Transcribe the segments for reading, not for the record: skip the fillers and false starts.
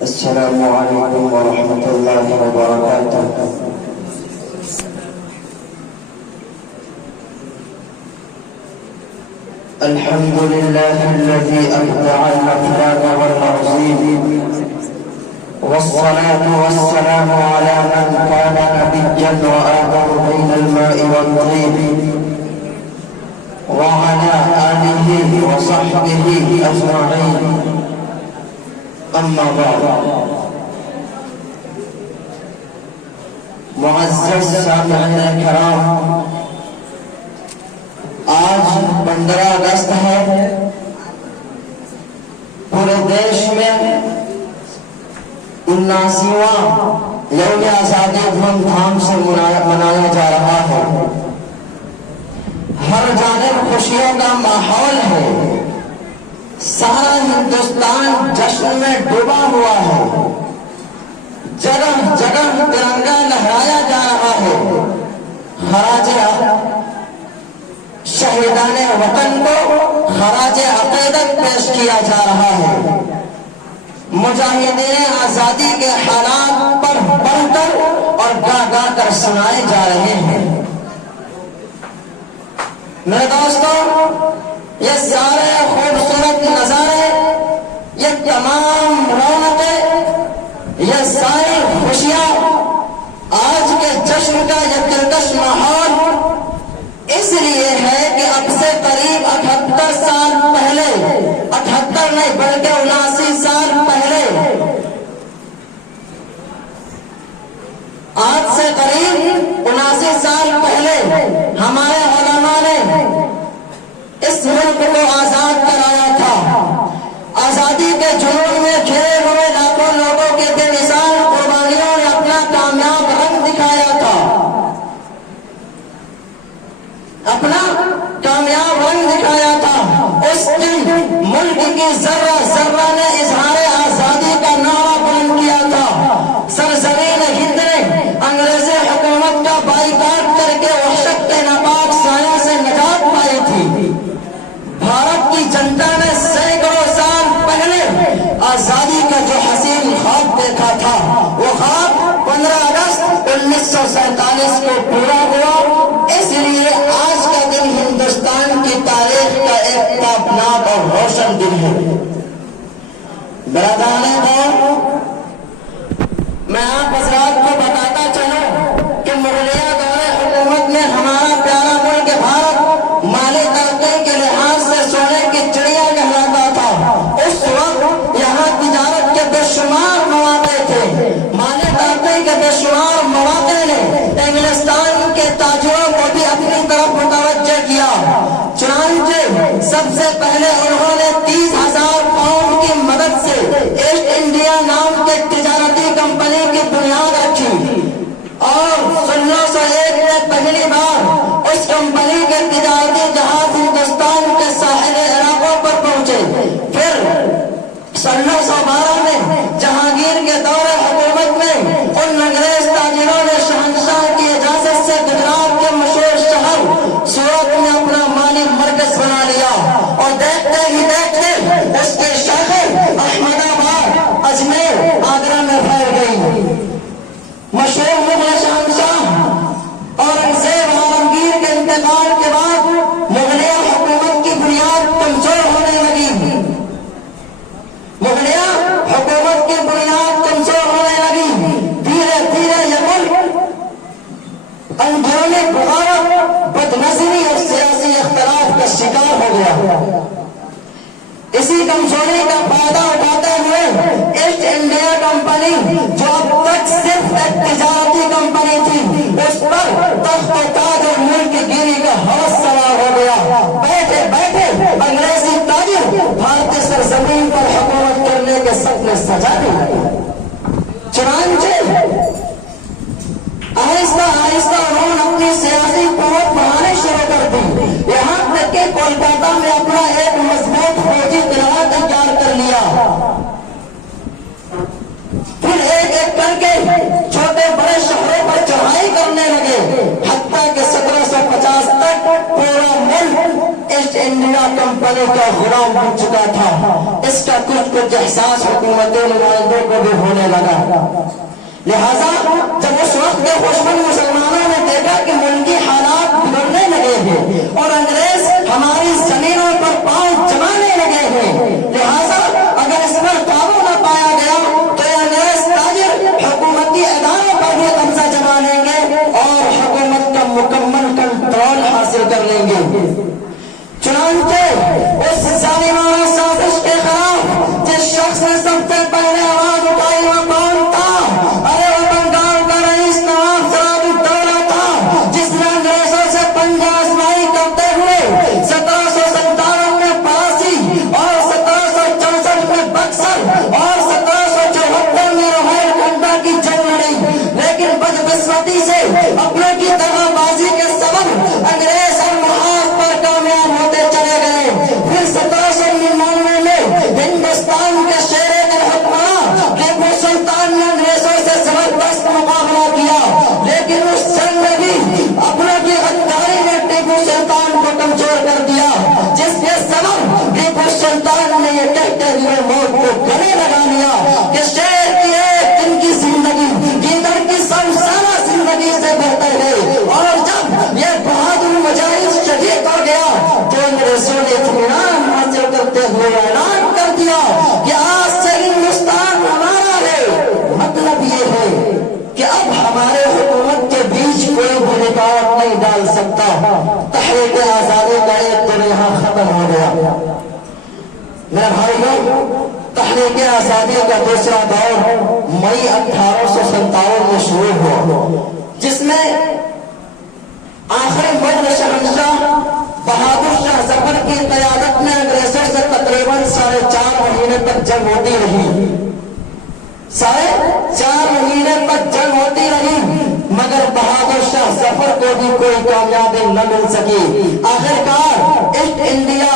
السلام عليكم ورحمة الله وبركاته. الحمد لله الذي أبدع المفلات والعظيم، والصلاة والسلام على من كان نبيا وآدم بين الماء والطين، وعلى آله وصحبه أجمعين. اما بعد، معزز سامعین کرام، آج 15 اگست ہے. پورے دیش میں 79واں یوم آزادی دھوم دھام سے منایا جا رہا ہے. ہر جانب خوشیوں کا ماحول ہے. سارا ہندوستان جشن میں ڈوبا ہوا ہے. جگہ جگہ ترنگا لہرایا جا رہا ہے. خراج شہیدان وطن کو خراج عقیدت پیش کیا جا رہا ہے. مجاہدین آزادی کے حالات پر پڑھ کر اور گا گا کر سنائے جا رہے ہیں. میرے دوستوں، یہ سارے خوبصورت نظارے، یہ تمام رونقیں، یہ ساری خوشیاں، آج کے جشن کا یہ دلکش ماحول اس لیے ہے کہ اب سے قریب 78 سال پہلے، 78 نہیں بلکہ 79 سال پہلے، آج سے قریب 79 سال پہلے ہمارے علماء نے اس ملک کو آزاد کرایا تھا. آزادی کے جنون میں گھرے ہوئے لاکھوں لوگوں کے بے مثال قربانیوں نے اپنا کامیاب رنگ دکھایا تھا. اپنا کامیاب رنگ دکھایا تھا. اس دن ملک کی ذرہ ذرہ نے اظہار آزادی کا نعرہ بلند کیا تھا. سرزمین ہند نے انگریزی حکومت کا بائیکاٹ کر کے وحشت کے ناپاک سایہ سے نجات پائی تھی. بھارت کی جنتا نے سینکڑوں سال پہلے آزادی کا جو حسین خواب دیکھا تھا، وہ خواب 15 اگست 1947 کو پورا ہوا. اس لیے آج کا دن ہندوستان کی تاریخ کا ایک تابناک اور روشن دن ہے. برادران قوم، میں آپ حضرات کو بتاتا چلوں کہ مغلیہ دور حکومت میں ہمارا پیارا ملک بھارت مالی ترقی کے لحاظ سے سونے کی چڑیا کہلاتا تھا. اس وقت یہاں تجارت کے بے شمار مواقع تھے. مالی ترقی کے بے شمار مواقع نے انگلستان کے تاجروں کو بھی اپنی طرف متوجہ کیا. چنانچہ سب سے پہلے انہوں نے 30,000 پاؤنڈ کی مدد سے ایسٹ انڈیا نام کے تجارتی کمپنی کی بنیاد رکھی اور 1601 میں پہلی بار اس کمپنی کے تجارتی جہاز ہندوستان کے ساحلی علاقوں پر پہنچے. پھر 1612 میں جہانگیر کے دور حکومت میں ان انگریز تاجروں نے شہنشاہ کی اجازت سے گجرات کے مشہور شہر سورت میں اپنا مالی مرکز بنا لیا اور دیکھتے ہی دیکھتے اس کی شاخیں احمد آباد، اجمیر، آگرہ میں پھیل گئی. مشہور مغل شہنشاہ اورنگزیب عالمگیر کے انتقال کے بعد مغلیہ حکومت کی بنیاد کمزور ہونے لگی. مغلیہ حکومت کی بنیاد کمزور ہونے لگی. دھیرے دھیرے یہ ملک اندرونی بغاوت، بدنظری اور سیاسی اختلاف کا شکار ہو گیا. اسی کمزوری کا فائدہ اٹھاتے ہوئے ایسٹ انڈیا کمپنی، جو اب تک صرف ایک تجارتی کمپنی تھی، اس پر تخت و تاج اور ملک گیری کا ہوش سوار ہو گیا. بیٹھے بیٹھے انگریزی تاجر بھارتی سرزمین پر حکومت کرنے کے سپنے سجا دیے. چنانچہ آہستہ آہستہ انہوں نے اپنی سیاسی قوت بڑھانی شروع کر دی. یہاں تک کہ کولکاتہ میں اپنا ایک مضبوط فوجی قلعہ تیار کر لیا. پھر ایک ایک کر کے چھوٹے بڑے شہروں پر چڑھائی کرنے لگے، حتیٰ کہ 1750 تک پورا ملک ایسٹ انڈیا انڈیا کمپنی کا غلام بن چکا تھا، اس کا کچھ احساس حکومتی نمائندوں کو بھی ہونے لگا۔ لہذا جب اس وقت کے خوشبن مسلمانوں نے دیکھا کہ ملکی حالات بگڑنے لگے ہیں اور انگریز ہماری زمینوں پر پاؤں جمانے لگے ہیں، لہذا اگر اس پر قابو نہ پایا گیا تو یہ انگریز تاجر حکومتی اداروں پر بھی قبضہ جما لیں گے اور حکومت کا مکمل کنٹرول حاصل کر لیں گے۔ چنانچہ اس ظالمانہ سازش کے خلاف جس شخص نے سب سے پہلے آواز اٹھائی وہ کون تھا؟ ارے وہ بنگال کا رئیس نواب سراج الدولہ تھا، جس نے انگریزوں سے پنجہ آزمائی کرتے ہوئے 1757 میں پلاسی اور 1764 میں بکسر اور 1774 میں روہیل کھنڈا کی جنگ لڑی، لیکن بدقسمتی سے اپنے کی دغا بازی کے سبب انگریز اور محاذ پر کامیاب ہوتے چلے گئے۔ پھر 1799 میں ہندوستان کے شیر دل حکمراں ٹیپو سلطان نے انگریزوں سے زبردست مقابلہ کیا، لیکن اس جنگ میں بھی اپنے کی غداری نے ٹیپو سلطان کو کمزور کر دیا، جس کے سبب ٹیپو سلطان نے یہ کہتے ہوئے موت کو گلے لگا لیا کہ شیر کی ایک دن کی زندگی گیدڑ کی 100 سالہ زندگی سے بہتر ہے۔ اور جب یہ بہادر مجاہد شہید ہو گیا تو انگریزوں نے اطمینان حاصل کرتے ہوئے اعلان کر دیا کہ آج سے ہندوستان ہمارا ہے۔ مطلب یہ ہے کہ اب ہمارے حکومت کے بیچ کوئی بھی رکاوٹ نہیں ڈال سکتا۔ تحریک آزادی کا ایک دور یہاں ختم ہو گیا۔ میرے بھائیوں، تحریک آزادی کا دوسرا دور مئی 1857 میں شروع ہوا، جس میں آخری مغل شہنشاہ بہادر شاہ ظفر کی قیادت میں انگریزوں سے تقریباً 4.5 مہینے تک جنگ ہوتی رہی۔ 4.5 مہینے تک جنگ ہوتی رہی، مگر بہادر شاہ ظفر کو بھی کوئی کامیابی نہ مل سکی۔ آخرکار ایسٹ انڈیا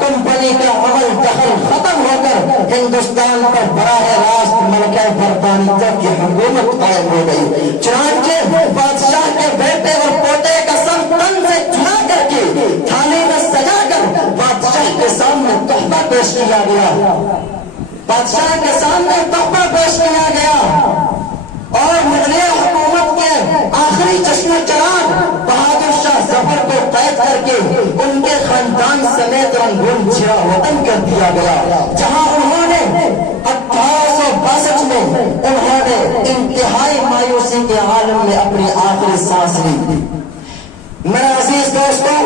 کمپنی کا عمل دخل ختم ہو کر ہندوستان پر براہ راست ملکہ برطانیہ کی حکومت قائم ہو گئی۔ چنانچہ بادشاہ کے بیٹے اور پوتے کا سر تن سے جھڑا کر کے تھالی میں سجا کر بادشاہ کے سامنے تحفہ پیش کیا گیا۔ بادشاہ کے سامنے تحفہ پیش کیا گیا اور مغلیہ حکومت کے آخری چشمہ چراغ بہادر شاہ ظفر کو قید کر کے ان کے خاندان سمیت رنگون چھڑا وطن کر دیا گیا، جہاں انہوں نے 1862 میں انہوں نے انتہائی مایوسی کے عالم میں اپنی آخری سانس لی۔ میرے عزیز دوستوں،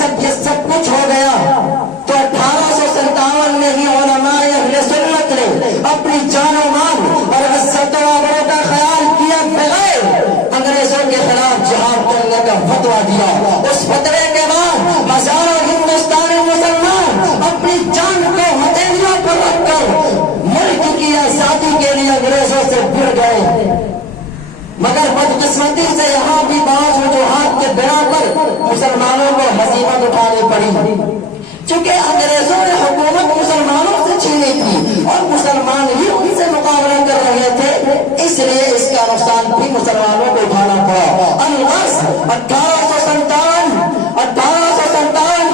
جب یہ سب کچھ ہو گیا تو 1857 میں ہی علماء اہل سنت نے اپنی جان و مال اور عزت و آبرو کا خیال کیا بغیر انگریزوں کے خلاف جہاد کرنے کا فتویٰ دیا۔ اس فتوے کے بعد ہزاروں ہندوستانی مسلمان اپنی جان کو ہتھیلیوں پر رکھ کر ملک کی آزادی کے لیے انگریزوں سے بھڑ گئے، مگر بدقسمتی سے یہاں بھی بعض وجوہات کے بنا پر مسلمانوں کو ہزیمت اٹھانی پڑی، چونکہ انگریزوں نے حکومت مسلمانوں سے چھینی تھی اور مسلمان ہی ان سے مقابلہ کر رہے تھے، اس لیے اس کا نقصان بھی مسلمانوں کو اٹھانا پڑا۔ الغرض 1857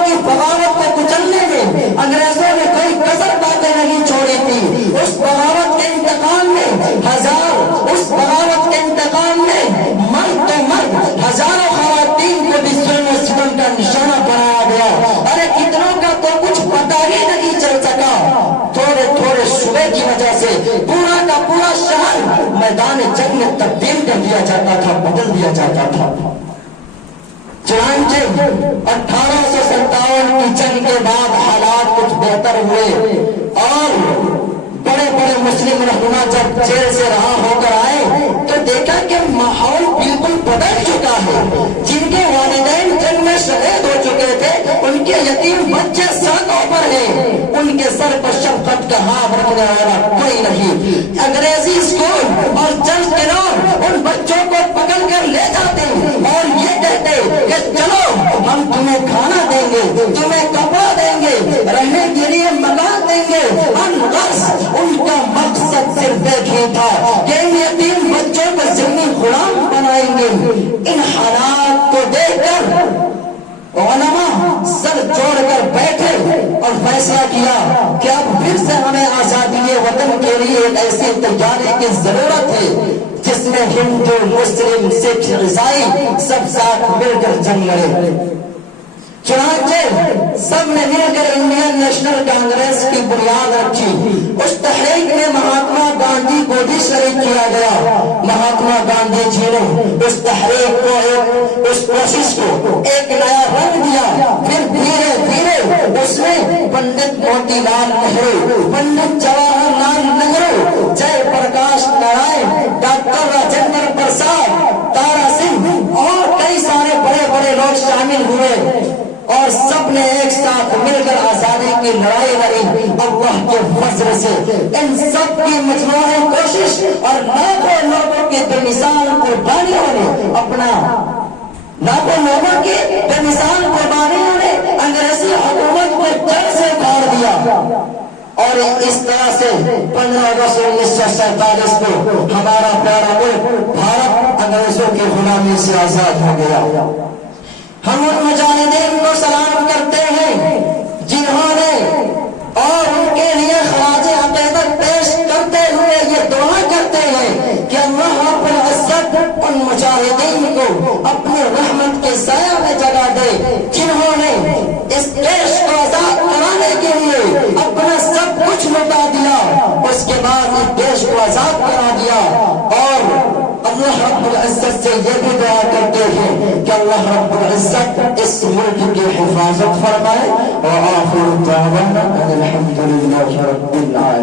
کی بغاوت کو کچلنے میں انگریزوں نے کوئی کسر باقی نہیں چھوڑی تھی۔ اس بغاوت کے انتقام میں اس بغاوت کے انتقام میں مرد تو مرد ہزاروں خواتین کو بھی ظلم و ستم کا نشانہ بنایا گیا۔ ارے کتنوں کا تو کچھ پتہ ہی نہیں چل سکا، تھوڑے شبے کی وجہ سے پورا کا پورا شہر میدان جنگ میں تبدیل کر دیا جاتا تھا، بدل دیا جاتا تھا۔ چنانچہ 1857 کی جنگ کے بعد حالات کچھ بہتر ہوئے اور بڑے بڑے مسلم رہنما جب جیل سے رہا ہو کر آئے تو دیکھا کہ ماحول بالکل بدل چکا ہے۔ جن کے والدین جنگ میں شہید ہو چکے تھے ان کے یتیم بچے سڑکوں پر ہیں، ان کے سر پر شفقت کا ہاتھ رکھنے والا کوئی نہیں۔ انگریزی اسکول اور چرچ کے لوگ ان بچوں کو پکڑ کر لے جاتے اور یہ کہتے کہ چلو ہم تمہیں کھانا دیں گے، تمہیں کپڑا دیں گے، رہنے کے لیے مکان دیں گے۔ الغرض ان کا مقصد صرف ایک ہی تھا کہ ان یتیم بچوں کو ذمہ غلام بنائیں گے۔ ان حالات کو دیکھ کر علماء سر جوڑ کر بیٹھے فیصلہ کیا کہ اب پھر سے ہمیں آزادی وطن کے لیے ایک ایسے تیاری کی ضرورت ہے جس میں ہندو مسلم سکھ عیسائی سب ساتھ مل کر جنگ لڑے. چنانچہ سب نے مل کر انڈین نیشنل کانگریس کی بنیاد رکھی. اس تحریک میں مہاتما گاندھی کو بھی شریک کیا گیا. مہاتما گاندھی جی نے اس تحریک کو اس کوشش کو ایک نیا رنگ دیا. پھر دھیرے دھیرے اس نے پنڈت موتی لال نہرو، پنڈت جواہر لال نہرو، جے پرکاش نارائن، ڈاکٹر راجندر پرساد، تارا سنگھ اور کئی سارے بڑے بڑے لوگ شامل ہوئے اور سب نے ایک ساتھ مل کر آزادی کی لڑائی لڑی. اللہ کے فضل سے ان سب کی مجموعی کوشش اور لاکھوں لوگوں کی بے مثال قربانیوں نے بے مثال قربانیوں نے انگریزی حکومت کو جڑ سے کاٹ دیا. اور اس طرح سے 15 اگست 1947 کو ہمارا پیارا ملک بھارت انگریزوں کی غلامی سے آزاد ہو گیا. ہم ان مجاہدین کو سلام کرتے ہیں جنہوں نے اور ان کے لیے خراج عقیدت پیش کرتے ہوئے یہ دعا کرتے ہیں کہ اللہ رب العزت ان مجاہدین کو اپنی رحمت کے سایہ میں جگہ دے جنہوں نے اس دیش کو آزاد کرانے کے لیے اپنا سب کچھ لٹا دیا، اس کے بعد اس دیش کو آزاد کرا دیا. اور اللہ رب العزت سے یہ بھی دعا کرتے ہیں کہ اللہ رب العزت اس ملک کی حفاظت فرمائے. وآخر دعوانا ان الحمد للہ رب العالمین.